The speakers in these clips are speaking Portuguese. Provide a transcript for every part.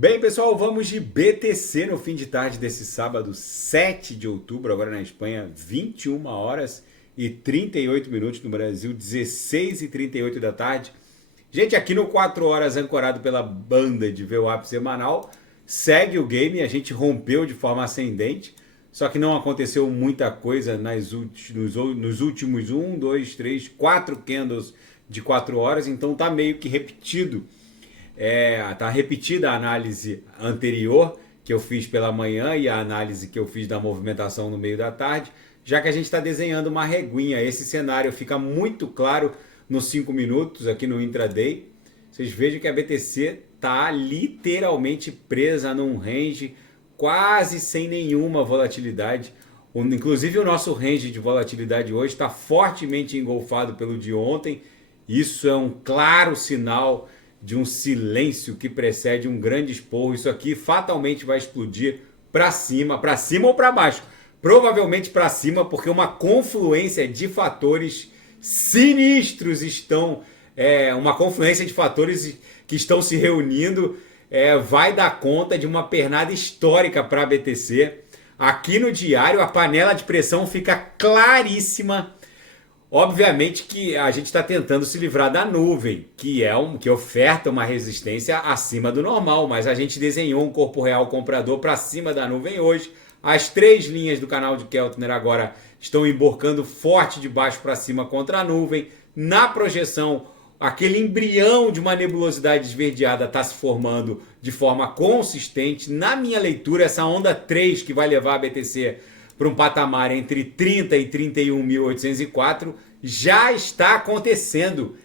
Bem, pessoal, vamos de BTC no fim de tarde desse sábado, 7 de outubro, agora na Espanha, 21 horas e 38 minutos, no Brasil, 16 e 38 da tarde. Gente, aqui no 4 horas, ancorado pela banda de VWAP semanal, segue o game, a gente rompeu de forma ascendente, só que não aconteceu muita coisa nos últimos 1, 2, 3, 4 candles de 4 horas, então tá meio que repetido. Tá repetida a análise anterior que eu fiz pela manhã e a análise que eu fiz da movimentação no meio da tarde, já que a gente está desenhando uma reguinha. Esse cenário fica muito claro nos 5 minutos aqui no intraday. Vocês vejam que a BTC está literalmente presa num range quase sem nenhuma volatilidade. Inclusive o nosso range de volatilidade hoje está fortemente engolfado pelo de ontem. Isso é um claro sinal de um silêncio que precede um grande esporro. Isso aqui fatalmente vai explodir para cima ou para baixo. Provavelmente para cima, porque uma confluência de fatores sinistros uma confluência de fatores que estão se reunindo, vai dar conta de uma pernada histórica para a BTC. Aqui no diário a panela de pressão fica claríssima. Obviamente que a gente está tentando se livrar da nuvem, que oferta uma resistência acima do normal, mas a gente desenhou um corpo real comprador para cima da nuvem hoje. As 3 linhas do canal de Keltner agora estão emborcando forte de baixo para cima contra a nuvem. Na projeção, aquele embrião de uma nebulosidade esverdeada está se formando de forma consistente. Na minha leitura, essa onda 3 que vai levar a BTC para um patamar entre 30 e 31.804 já está acontecendo.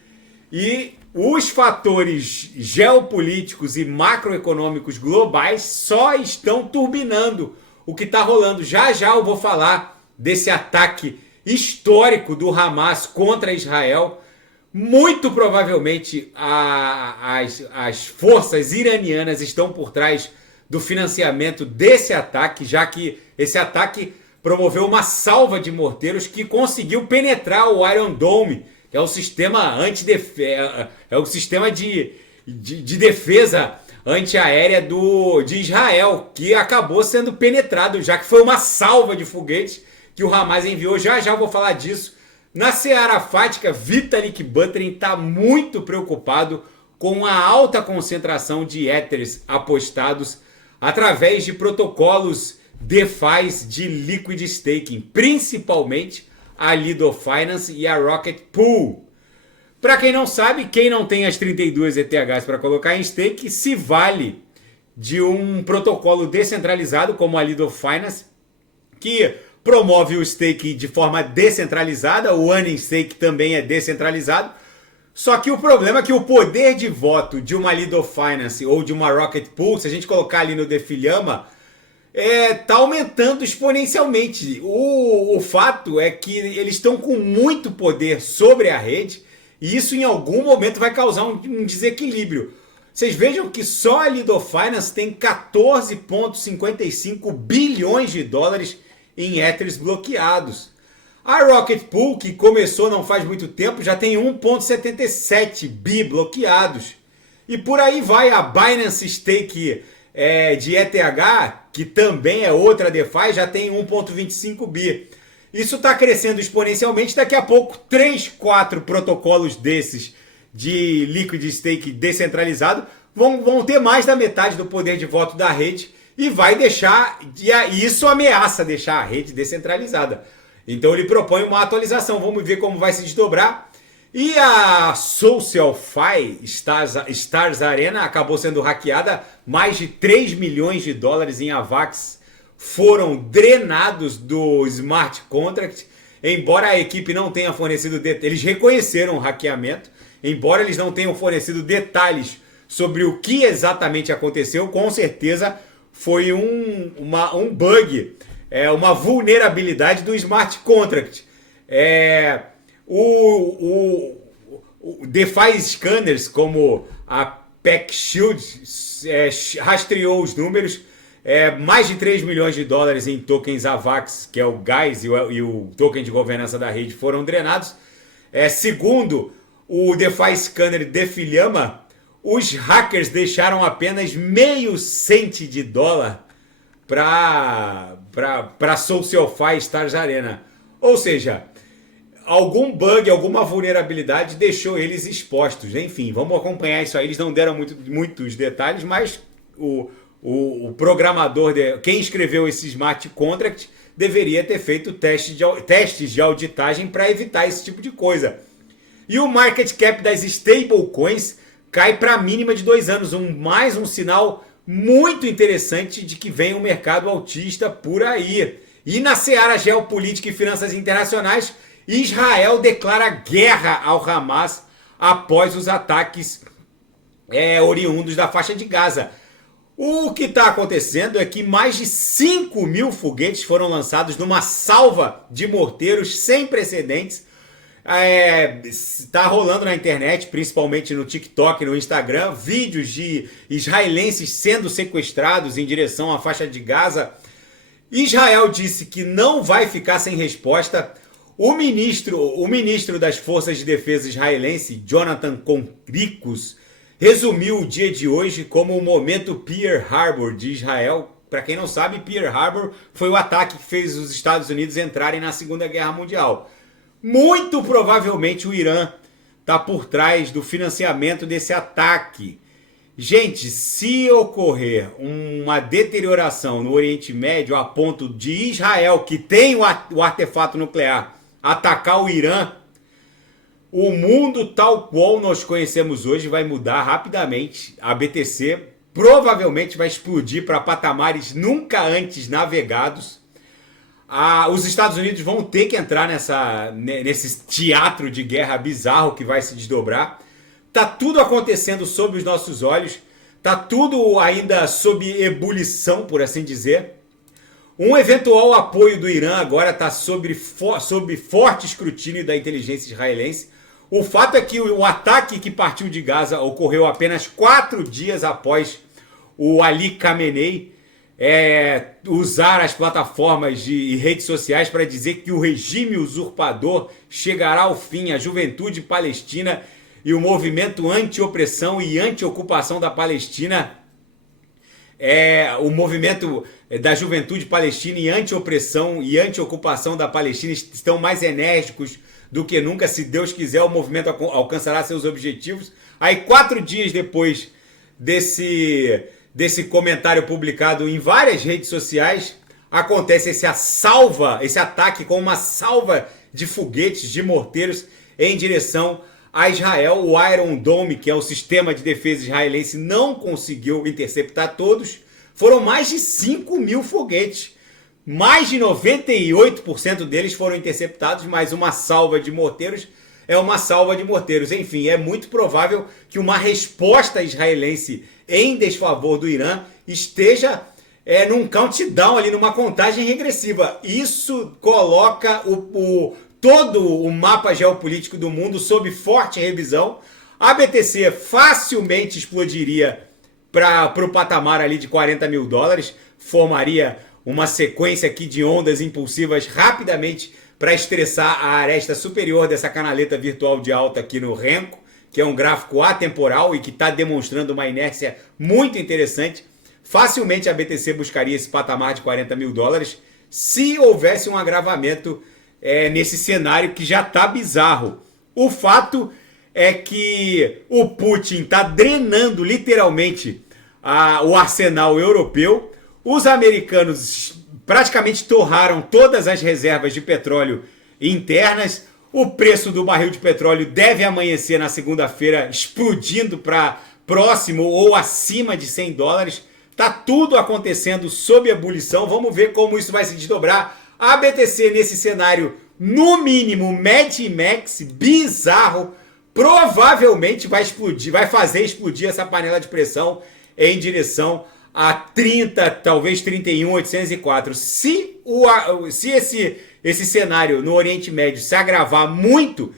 E os fatores geopolíticos e macroeconômicos globais só estão turbinando o que está rolando. Já já eu vou falar desse ataque histórico do Hamas contra Israel. Muito provavelmente as forças iranianas estão por trás do financiamento desse ataque, já que esse ataque promoveu uma salva de morteiros que conseguiu penetrar o Iron Dome, que é o sistema de defesa antiaérea de Israel, que acabou sendo penetrado, já que foi uma salva de foguetes que o Hamas enviou. Já já vou falar disso. Na seara fática, Vitalik Buterin está muito preocupado com a alta concentração de éteres apostados através de protocolos DeFi de Liquid Staking, principalmente a Lido Finance e a Rocket Pool. Para quem não sabe, quem não tem as 32 ETHs para colocar em stake, se vale de um protocolo descentralizado como a Lido Finance, que promove o stake de forma descentralizada. O Earning Stake também é descentralizado. Só que o problema é que o poder de voto de uma Lido Finance ou de uma Rocket Pool, se a gente colocar ali no Defilhama, tá aumentando exponencialmente. O fato é que eles estão com muito poder sobre a rede e isso em algum momento vai causar um desequilíbrio. Vocês vejam que só a Lido Finance tem 14,55 bilhões de dólares em Ethers bloqueados. A Rocket Pool, que começou não faz muito tempo, já tem 1,77 bi bloqueados. E por aí vai a Binance Stake de ETH, que também é outra DeFi, já tem 1,25 bi. Isso está crescendo exponencialmente. Daqui a pouco, 3, 4 protocolos desses de Liquid Stake descentralizado vão ter mais da metade do poder de voto da rede e vai deixar, e isso ameaça deixar a rede descentralizada. Então ele propõe uma atualização. Vamos ver como vai se desdobrar. E a SocialFi Stars Arena acabou sendo hackeada. Mais de 3 milhões de dólares em AVAX foram drenados do smart contract. Embora a equipe não tenha fornecido detalhes, eles reconheceram o hackeamento. Embora eles não tenham fornecido detalhes sobre o que exatamente aconteceu, com certeza foi um bug, uma vulnerabilidade do smart contract. O DeFi Scanners, como a PackShield, rastreou os números. Mais de 3 milhões de dólares em tokens AVAX, que é o GAIS e o token de governança da rede, foram drenados. Segundo o DeFi Scanner Defilhama, os hackers deixaram apenas meio cento de dólar para SocialFi Stars Arena. Ou seja, algum bug, alguma vulnerabilidade deixou eles expostos. Enfim, vamos acompanhar isso aí. Eles não deram muitos detalhes, mas o programador, quem escreveu esse smart contract, deveria ter feito testes de auditagem para evitar esse tipo de coisa. E o market cap das stablecoins cai para a mínima de 2 anos. Mais um sinal muito interessante de que vem um mercado altista por aí. E na seara geopolítica e finanças internacionais, Israel declara guerra ao Hamas após os ataques oriundos da faixa de Gaza. O que está acontecendo é que mais de 5.000 foguetes foram lançados numa salva de morteiros sem precedentes. Está rolando na internet, principalmente no TikTok, no Instagram, vídeos de israelenses sendo sequestrados em direção à faixa de Gaza. Israel disse que não vai ficar sem resposta. O ministro das Forças de Defesa israelense, Jonathan Conricus, resumiu o dia de hoje como o momento Pearl Harbor de Israel. Para quem não sabe, Pearl Harbor foi o ataque que fez os Estados Unidos entrarem na Segunda Guerra Mundial. Muito provavelmente o Irã está por trás do financiamento desse ataque. Gente, se ocorrer uma deterioração no Oriente Médio a ponto de Israel, que tem o artefato nuclear, atacar o Irã, o mundo tal qual nós conhecemos hoje vai mudar rapidamente. A BTC provavelmente vai explodir para patamares nunca antes navegados. Os Estados Unidos vão ter que entrar nesse teatro de guerra bizarro que vai se desdobrar. Tá tudo acontecendo sob os nossos olhos. Tá tudo ainda sob ebulição, por assim dizer. Um eventual apoio do Irã agora está sob forte escrutínio da inteligência israelense. O fato é que o ataque que partiu de Gaza ocorreu apenas 4 dias após o Ali Khamenei usar as plataformas e redes sociais para dizer que o regime usurpador chegará ao fim. A juventude palestina e o movimento anti-opressão e anti-ocupação da Palestina, o movimento da juventude palestina e anti-opressão e anti-ocupação da Palestina estão mais enérgicos do que nunca. Se Deus quiser, o movimento alcançará seus objetivos. Aí 4 dias depois desse comentário publicado em várias redes sociais, acontece esse ataque com uma salva de foguetes, de morteiros em direção a Israel. O Iron Dome, que é o sistema de defesa israelense, não conseguiu interceptar todos. Foram mais de 5.000 foguetes. Mais de 98% deles foram interceptados, mas uma salva de morteiros é uma salva de morteiros. Enfim, é muito provável que uma resposta israelense em desfavor do Irã esteja num countdown ali, numa contagem regressiva. Isso coloca todo o mapa geopolítico do mundo sob forte revisão. A BTC facilmente explodiria para o patamar ali de 40 mil dólares, formaria uma sequência aqui de ondas impulsivas rapidamente para estressar a aresta superior dessa canaleta virtual de alta aqui no Renko, que é um gráfico atemporal e que está demonstrando uma inércia muito interessante. Facilmente a BTC buscaria esse patamar de 40 mil dólares se houvesse um agravamento nesse cenário que já está bizarro. O fato é que o Putin está drenando literalmente o arsenal europeu. Os americanos praticamente torraram todas as reservas de petróleo internas. O preço do barril de petróleo deve amanhecer na segunda-feira explodindo para próximo ou acima de 100 dólares. Tá tudo acontecendo sob ebulição. Vamos ver como isso vai se desdobrar. A BTC nesse cenário, no mínimo, Mad Max, bizarro, provavelmente vai explodir, vai fazer explodir essa panela de pressão em direção a 30, talvez 31.804. Se esse cenário no Oriente Médio se agravar muito,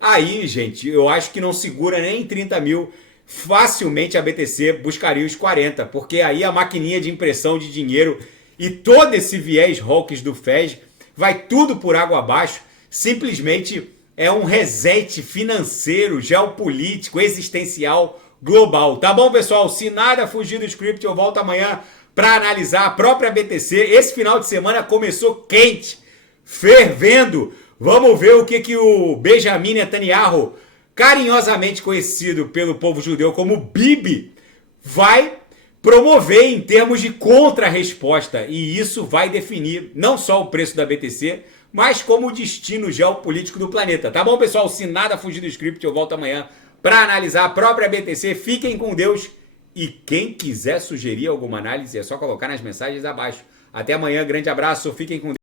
aí, gente, eu acho que não segura nem 30 mil. Facilmente a BTC buscaria os 40, porque aí a maquininha de impressão de dinheiro e todo esse viés hawkish do Fed vai tudo por água abaixo. Simplesmente é um reset financeiro, geopolítico, existencial, global. Tá bom, pessoal? Se nada fugir do script, eu volto amanhã para analisar a própria BTC. Esse final de semana começou quente, fervendo. Vamos ver o que o Benjamin Netanyahu, carinhosamente conhecido pelo povo judeu como Bibi, vai promover em termos de contra-resposta. E isso vai definir não só o preço da BTC, mas como o destino geopolítico do planeta. Tá bom, pessoal? Se nada fugir do script, eu volto amanhã para analisar a própria BTC. Fiquem com Deus. E quem quiser sugerir alguma análise, é só colocar nas mensagens abaixo. Até amanhã, grande abraço, fiquem com Deus.